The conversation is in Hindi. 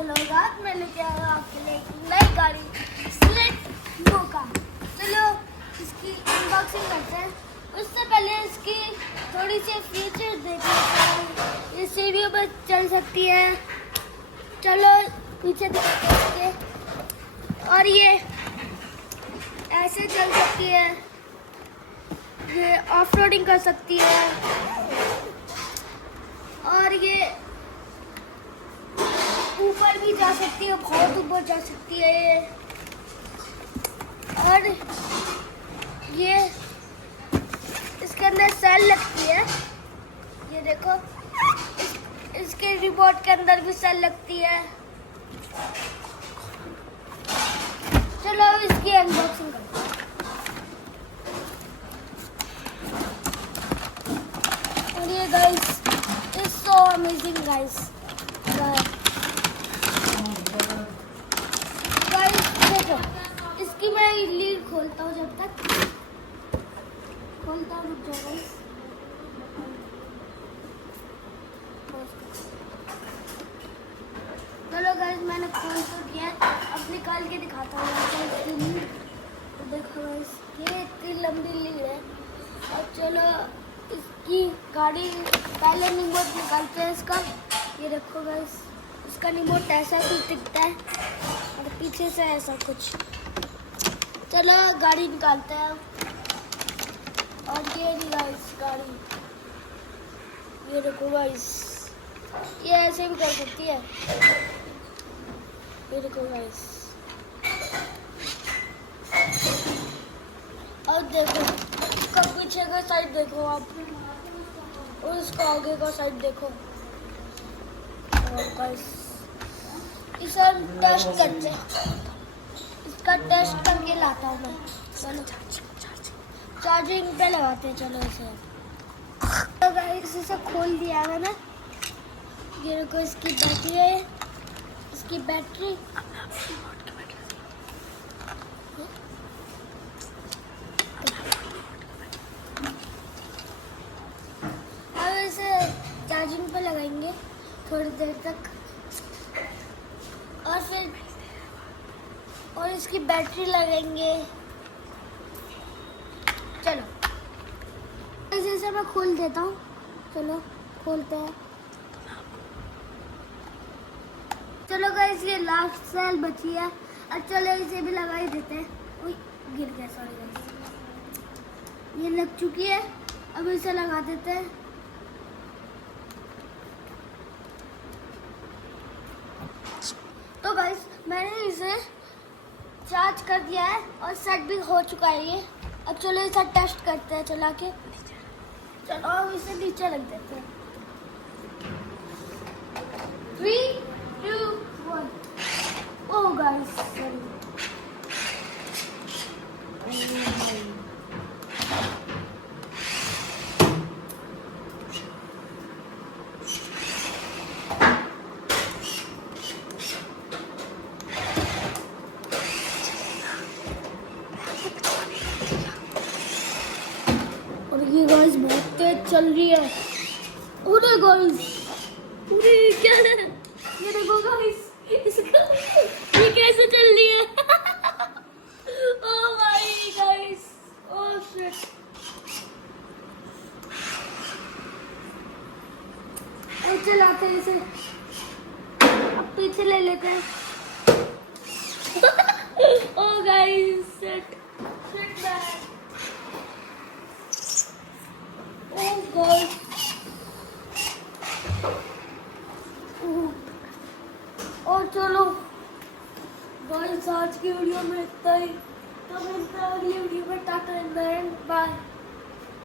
चलो रात में लेके आया आपके लिए एक नई गाड़ी स्लेट मोका। चलो इसकी अनबॉक्सिंग करते हैं। उससे पहले इसकी थोड़ी सी फीचर्स देखते हैं। ये सीढ़ियों पर चल सकती है, चलो पीछे दिखाते हैं इसके। और ये ऐसे चल सकती है, ये ऑफ रोडिंग कर सकती है, और ये ऊपर भी जा सकती है, बहुत ऊपर जा सकती है ये। और ये इसके अंदर सेल लगती है, ये देखो इसके रिमोट के अंदर भी सेल लगती है। चलो इसकी अनबॉक्सिंग करते हैं। और ये guys is so amazing guys. देखो इसकी मैं लीड खोलता हूँ, जब तक खोलता हूँ रुक जाओ गाइस। चलो गाइस मैंने खोल तो दिया, अब निकाल के दिखाता हूँ इसकी लीड। तो देखो गाइस ये इतनी लंबी लीड है। और चलो इसकी गाड़ी पहले रिमोट निकालते हैं इसका। ये देखो गाइस इसका रिमोट ऐसा कुछ दिखता है और पीछे से ऐसा कुछ। चलो गाड़ी निकालते हैं। और ये गाइस गाड़ी, ये देखो गाइस ये ऐसे भी कर सकती है। ये देखो गाइस, और देखो इसका पीछे का साइड देखो आप, और इसका आगे का साइड देखो। और गाइस इसे हम टेस्ट करते हैं, इसका टेस्ट करके लाता हूँ मैं। चलो चार्जिंग पे लगाते हैं। चलो इसे तो गाइस इसे खोल दिया है ना। ये देखो इसकी बैटरी है, इसकी बैटरी अब इसे चार्जिंग पे लगाएंगे थोड़ी देर तक, और फिर और इसकी बैटरी लगाएंगे। चलो इसे मैं खोल देता हूँ। चलो खोलते हैं। चलो गाइस ये लास्ट सेल बची है, और चलो इसे भी लगा ही देते हैं। ओए गिर गया, सॉरी गाइस। ये लग चुकी है, अब इसे लगा देते हैं। तो गाइस मैंने इसे चार्ज कर दिया है और सेट भी हो चुका है ये। अब चलो इसे टेस्ट करते हैं चला के। चलो अब इसे नीचे रख देते हैं। 3, 2, 1। ओह गाइस ये गाइस बहुत तेज चल रही है। अरे गाइस अरे क्या है ये देखो गाइस इसका ये कैसे चल रही है। ओह भाई गाइस, ओह शिट। अब चलाते हैं इसे, अब पीछे ले लेते हैं। ओह गाइस शिट शिट बैड। और चलो गाइस आज की वीडियो में इतना ही। तो मिलता है अगली वीडियो में। Tata and bye.